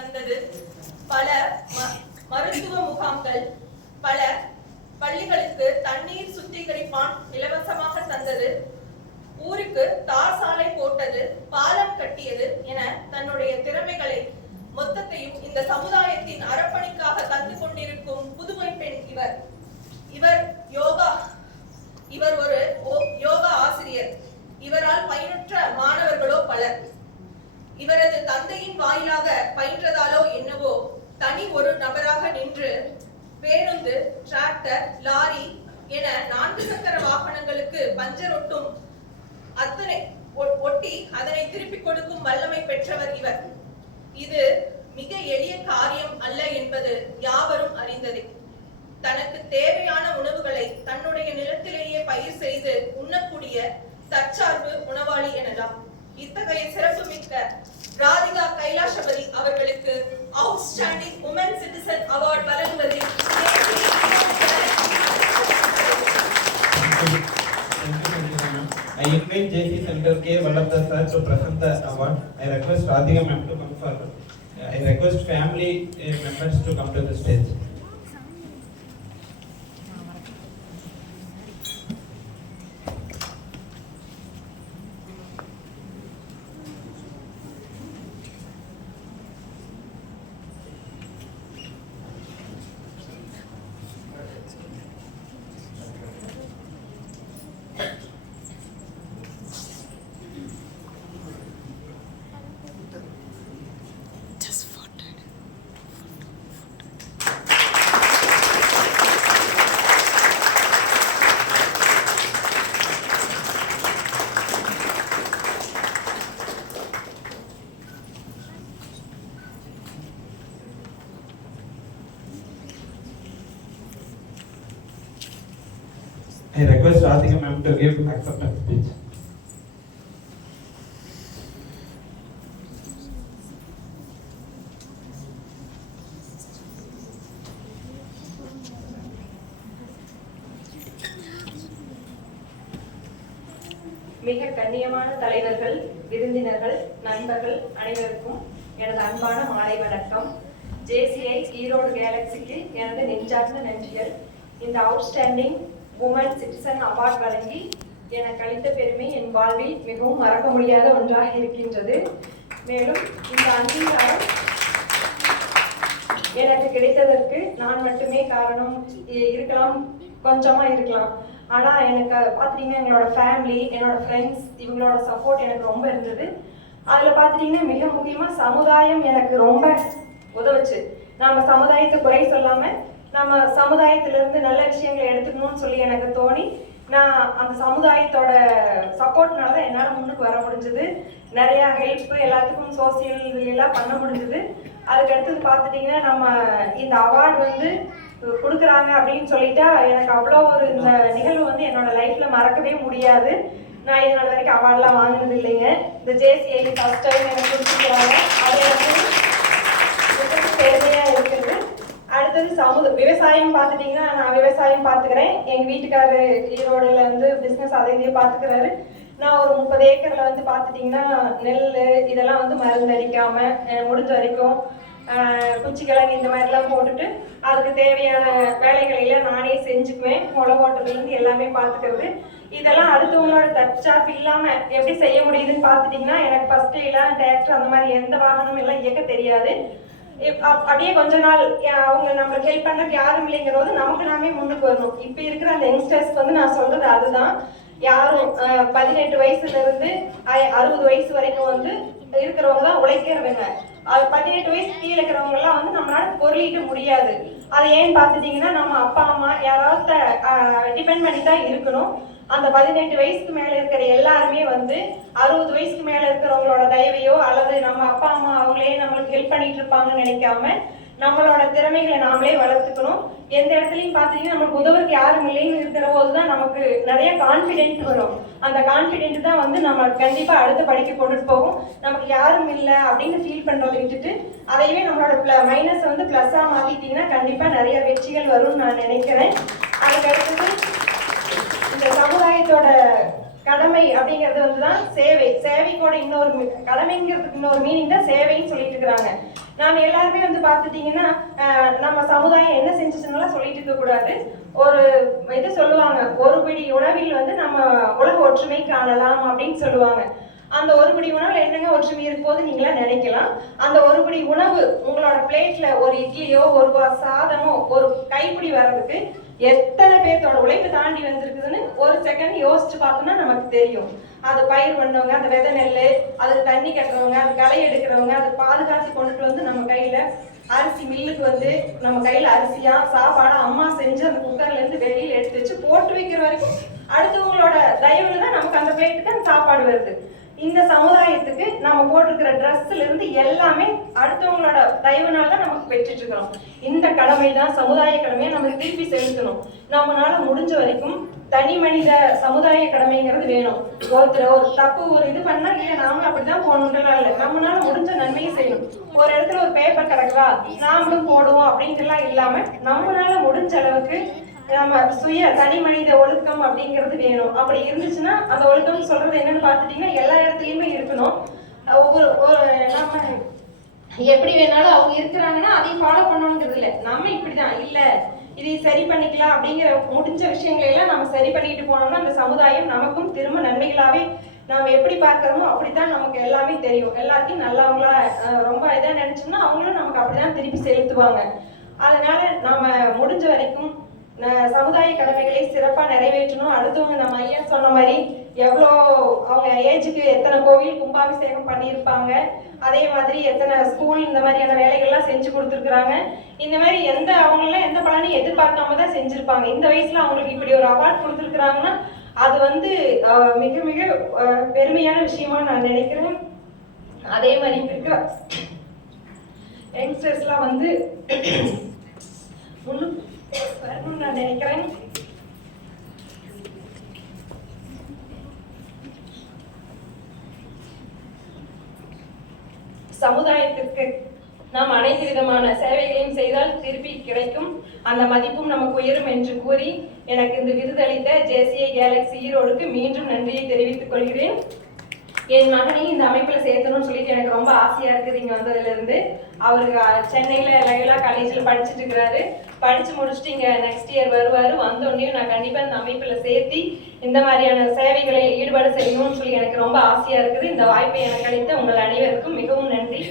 தந்தது. பல மருத்துவ முகாம்கள் பல பள்ளிகளுக்கு தண்ணீர் சுத்திகரிப்பான் இலவசமாக தந்தது. ஊருக்கு தார் சாலை போட்டது பாலம் கட்டியது என தன்னுடைய திறமைகளை மொத்தத்தையும் இந்த சமுதாயத்தின் அர்ப்பணிக்காக தந்து கொண்டிருக்கும் புதுமை பெண் இவர். இவர் யோகா இவர் ஒரு யோகா ஆசிரியர். இவரால் பயனுற்ற மாணவர்களோ பலர். இவரது தந்தையின் வாயிலாக பயன் என்னவோ தனி ஒரு நபராக நின்று பேருந்து டிராக்டர் லாரி என நான்கு சக்கர வாகனங்களுக்கு பஞ்சர் ஒட்டும். அத்தனை ஒட்டி அதனை திருப்பிக் கொடுக்கும் வல்லமை பெற்றவர் இவர். இது மிக எளிய காரியம் அல்ல என்பது யாவரும் அறிந்ததே. தனக்கு தேவையான உணவுகளை தன்னுடைய நிலத்திலேயே பயிர் செய்து உண்ணக்கூடிய தற்சார்பு உணவாளி எனலாம். இத்தகைய சிறப்புமிக்க ராதிகா கைலாசபதி அவர்களுக்கு outstanding Invite JC Center K. the sir to present the award. I request Radhika ma'am to come for. I request family uh, members to come to the stage. I request Radhika ma'am to give acceptance speech. மிக கண்ணியமான தலைவர்கள் விருந்தினர்கள் நண்பர்கள் அனைவருக்கும் எனது அன்பான மாலை வணக்கம் ஜேசிஐ ஈரோடு கேலக்சிக்கு எனது நெஞ்சார்ந்த நன்றிகள் இந்த அவுட்ஸ்டாண்டிங் உமன் சிட்டிசன் அவார்ட் வழங்கி எனக்கு அளித்த பெருமை என் வாழ்வில் மிகவும் மறக்க முடியாத ஒன்றாக இருக்கின்றது. மேலும் இந்த அங்கீகாரம் எனக்கு கிடைத்ததற்கு நான் மட்டுமே காரணம். இருக்கலாம் கொஞ்சமா இருக்கலாம். ஆனா எனக்கு பாத்தீங்கன்னா எங்களோட ஃபேமிலி என்னோட ஃப்ரெண்ட்ஸ் இவங்களோட சப்போர்ட் எனக்கு ரொம்ப இருந்தது. அதுல பாத்தீங்கன்னா மிக முக்கியமா சமுதாயம் எனக்கு ரொம்ப உதவுச்சு. நாம சமுதாயத்தை குறை சொல்லாம நம்ம சமுதாயத்திலிருந்து நல்ல விஷயங்களை எடுத்துக்கணும்னு சொல்லி எனக்கு தோணி நான் அந்த சமுதாயத்தோட சப்போர்ட்னால தான் என்னால் முன்னுக்கு வர முடிஞ்சது. நிறைய ஹெல்ப் எல்லாத்துக்கும் சோசியல் எல்லாம் பண்ண முடிஞ்சது. அதுக்கு அடுத்தது பார்த்துட்டிங்கன்னா நம்ம இந்த அவார்டு வந்து கொடுக்குறாங்க அப்படின்னு சொல்லிட்டா எனக்கு அவ்வளோ ஒரு இந்த நிகழ்வு வந்து என்னோட லைஃப்ல மறக்கவே முடியாது. நான் இது நாள் வரைக்கும் அவார்ட்லாம் வாங்கினது இல்லைங்க. இந்த ஜேசிஐ ஃபர்ஸ்ட் டைம் எனக்கு கொடுத்துருக்காங்க அது எனக்கு அடுத்தது சமூக விவசாயம் பார்த்துட்டீங்கன்னா நான் விவசாயம் பார்த்துக்கிறேன். எங்க வீட்டுக்காரரு ஈரோடுல வந்து பிசினஸ் அதை இதையும் பார்த்துக்கிறாரு. நான் ஒரு முப்பது ஏக்கர்ல வந்து பார்த்துட்டீங்கன்னா நெல் இதெல்லாம் வந்து மருந்து அடிக்காம முடிஞ்ச வரைக்கும் குச்சிக்கிழங்கு இந்த மாதிரிலாம் போட்டுட்டு அதுக்கு தேவையான வேலைகளை எல்லாம் நானே செஞ்சுக்குவேன். முளை ஓட்டத்துலேருந்து எல்லாமே பார்த்துக்கிறது. இதெல்லாம் அடுத்தவங்களோட தச்சாப் இல்லாமல் எப்படி செய்ய முடியுதுன்னு பார்த்துட்டிங்கன்னா எனக்கு ஃபஸ்ட்டு எல்லாம் டிராக்டர் அந்த மாதிரி எந்த வாகனமும் எல்லாம் இயக்க தெரியாது. அப்படியே கொஞ்ச நாள் அவங்க நம்மளுக்கு ஹெல்ப் பண்ணக்கு யாரும் இல்லைங்கிற போது நமக்கு நாமே முன்னுக்கு வரணும். இப்ப இருக்கிற அந்த யங்ஸ்டர்ஸ்க்கு வந்து நான் சொல்றது அதுதான். யாரும் பதினெட்டு வயசுல இருந்து அறுபது வயசு வரைக்கும் வந்து இருக்கிறவங்க தான் உழைக்கிறவங்க. அது பதினெட்டு வயசு கீழே இருக்கிறவங்க எல்லாம் வந்து நம்மளால பொருளீட்ட முடியாது. அது ஏன்னு பார்த்துட்டீங்கன்னா நம்ம அப்பா அம்மா யாராவது டிபெண்ட் பண்ணி தான் இருக்கணும். அந்த பதினெட்டு வயசுக்கு மேல இருக்கிற எல்லாருமே வந்து அறுபது வயசுக்கு மேல இருக்கிறவங்களோட தயவையோ அல்லது நம்ம அப்பா அம்மா அவங்களே நம்மளுக்கு ஹெல்ப் பண்ணிட்டு இருப்பாங்கன்னு நினைக்காம நம்மளோட திறமைகளை நாமளே வளர்த்துக்கணும். எந்த இடத்துலையும் பார்த்தீங்கன்னா நமக்கு உதவுக்கு யாரும் இல்லைன்னு இருக்கிற போது தான் நமக்கு நிறைய கான்ஃபிடென்ட் வரும். அந்த கான்ஃபிடென்ட் தான் வந்து நம்ம கண்டிப்பா அடுத்த படிக்க கொண்டுட்டு போகும். நமக்கு யாரும் இல்லை அப்படின்னு ஃபீல் பண்றதை விட்டுட்டு அதையவே நம்மளோட ப்ள மைனஸ் வந்து ப்ளஸ்ஸாக மாற்றிட்டிங்கன்னா கண்டிப்பாக நிறைய வெற்றிகள் வரும்னு நான் நினைக்கிறேன். அதுக்கடுத்தது சமுதாயத்தோட கடமை அப்படிங்கிறது வந்து தான் சேவை. சேவைக்கோட இன்னொரு கடமைங்கிறதுக்கு இன்னொரு மீனிங் தான் சேவைன்னு சொல்லிட்டு இருக்கிறாங்க. நாம எல்லாருமே வந்து பார்த்துட்டீங்கன்னா நம்ம சமுதாயம் என்ன செஞ்சுச்சுன்னெல்லாம் சொல்லிட்டு இருக்க கூடாது. ஒரு இது சொல்லுவாங்க ஒரு பிடி உணவில் வந்து நம்ம உலக ஒற்றுமை காணலாம் அப்படின்னு சொல்லுவாங்க. அந்த ஒரு பிடி உணவுல என்னங்க ஒற்றுமை இருக்கும்போது நீங்களா நினைக்கலாம். அந்த ஒரு பிடி உணவு உங்களோட பிளேட்ல ஒரு இட்லியோ ஒரு சாதமோ ஒரு கைப்பிடி வர்றதுக்கு எத்தனை பேர்த்தோட உழைப்பு தாண்டி வந்திருக்குதுன்னு ஒரு செகண்ட் யோசிச்சு பார்த்தோம்னா நமக்கு தெரியும். அது பயிர் பண்ணவங்க அந்த விதை நெல் அதுக்கு தண்ணி கட்டுறவங்க அது களை எடுக்கிறவங்க அதை பாதுகாத்து கொண்டுட்டு வந்து நம்ம கையில அரிசி மில்லுக்கு வந்து நம்ம கையில அரிசியா சாப்பாடா அம்மா செஞ்சு அந்த குக்கர்ல இருந்து வெளியில எடுத்து வச்சு போட்டு வைக்கிற வரைக்கும் அடுத்தவங்களோட தயவுல தான் நமக்கு அந்த பிளேட்டுக்கு அந்த சாப்பாடு வருது. இந்த சமுதாயத்துக்கு நம்ம போட்டிருக்கிற ட்ரெஸ்ல இருந்து எல்லாமே அடுத்தவங்களோட தயவுனால தான் நமக்கு பெற்றுட்டு இருக்கிறோம் இந்த கடமை தான் சமுதாய கடமையை நம்ம திருப்பி செலுத்தணும். நம்மளால முடிஞ்ச வரைக்கும் தனி மனித சமுதாய கடமைங்கிறது வேணும். ஒருத்தர் ஒரு தப்பு ஒரு இது பண்ணா இல்ல நாமளும் அப்படிதான் போகணுன்றலாம் இல்லை. நம்மளால முடிஞ்ச நன்மையை செய்யணும். ஒரு இடத்துல ஒரு பேப்பர் கிடக்குதா நாமளும் போடுவோம் அப்படின்ட்டுலாம் இல்லாம நம்மளால முடிஞ்ச அளவுக்கு நம்ம சுய தனி மனித ஒழுக்கம் அப்படிங்கிறது வேணும். அப்படி இருந்துச்சுன்னா அந்த ஒழுக்கம் சொல்றது என்னன்னு பார்த்துட்டீங்கன்னா எல்லா இடத்துலயுமே இருக்கணும். ஒவ்வொரு ஒரு நம்ம எப்படி வேணாலும் அவங்க இருக்கிறாங்கன்னா அதையும் ஃபாலோ பண்ணணுங்கிறது இல்லை. நம்ம இப்படிதான். இல்ல இதை சரி பண்ணிக்கலாம் அப்படிங்கிற முடிஞ்ச விஷயங்களை எல்லாம் நம்ம சரி பண்ணிட்டு போனோம்னா அந்த சமுதாயம் நமக்கும் திரும்ப நன்மைகளாவே நாம எப்படி பார்க்கறோமோ அப்படித்தான் நமக்கு எல்லாமே தெரியும். எல்லாத்தையும் நல்லவங்களா ரொம்ப இதா நினைச்சோம்னா அவங்களும் நமக்கு அப்படிதான் திருப்பி செலுத்துவாங்க. அதனால நாம முடிஞ்ச வரைக்கும் சமுதாய கடமைகளை சிறப்பா நிறைவேற்றணும். அடுத்தவங்க நம்ம ஐயா சொன்ன மாதிரி எவ்வளோ அவங்க ஏஜுக்கு எத்தனை கோவில் கும்பாபிஷேகம் பண்ணியிருப்பாங்க. அதே மாதிரி எத்தனை ஸ்கூல் இந்த மாதிரியான வேலைகள்லாம் செஞ்சு கொடுத்துருக்குறாங்க. இந்த மாதிரி எந்த அவங்களாம் எந்த பலனையும் எதிர்பார்க்காம தான் செஞ்சுருப்பாங்க. இந்த வயசுல அவங்களுக்கு இப்படி ஒரு அவார்ட் கொடுத்துருக்குறாங்கன்னா அது வந்து மிக மிக பெருமையான விஷயமா நான் நினைக்கிறேன். அதே மாதிரி இப்ப யங்ஸ்டர்ஸ்லாம் வந்து முன்னு வரணும்னு நான் நினைக்கிறேன் சமுதாயத்திற்கு நாம் அனைத்து விதமான சேவைகளையும் செய்தால் திருப்பி கிடைக்கும் அந்த மதிப்பும் நமக்கு உயரும் என்று கூறி எனக்கு இந்த விருதளித்த ஜேசிஐ கேலக்ஸி ஈரோடுக்கு மீண்டும் நன்றியை தெரிவித்துக் கொள்கிறேன். என் மகனையும் இந்த அமைப்புல சேர்த்தணும்னு சொல்லிட்டு எனக்கு ரொம்ப ஆசையா இருக்குது இங்க வந்ததுல இருந்து. அவருக்கு சென்னையில லயோலா காலேஜ்ல படிச்சுட்டு இருக்கிறாரு. படிச்சு முடிச்சுட்டு இங்க நெக்ஸ்ட் இயர் வருவாரு. வந்தோடனே நான் கண்டிப்பா இந்த அமைப்புல சேர்த்தி இந்த மாதிரியான சேவைகளை ஈடுபாடு செய்யணும்னு சொல்லி எனக்கு ரொம்ப ஆசையா இருக்குது. இந்த வாய்ப்பை எனக்கு அளித்த உங்கள் அனைவருக்கும் மிகவும் நன்றி.